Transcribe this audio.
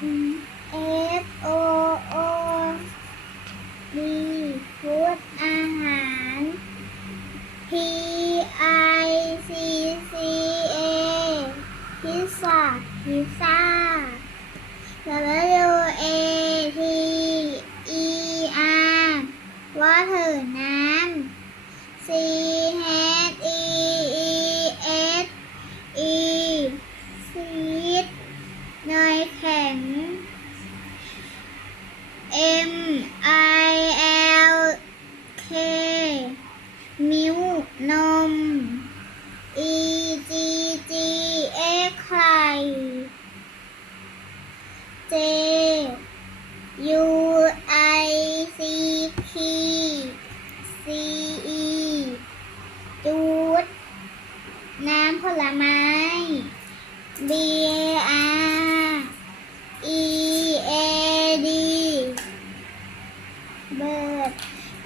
F O O D ฟูดอาหาร P I C C A พิซซ่าพิซซ่า W A T E R ว่าเธอนะ M I L K มิ้วนม E G G X ไข่ J U I C P C E จูดน้ำผลไม้ Bye.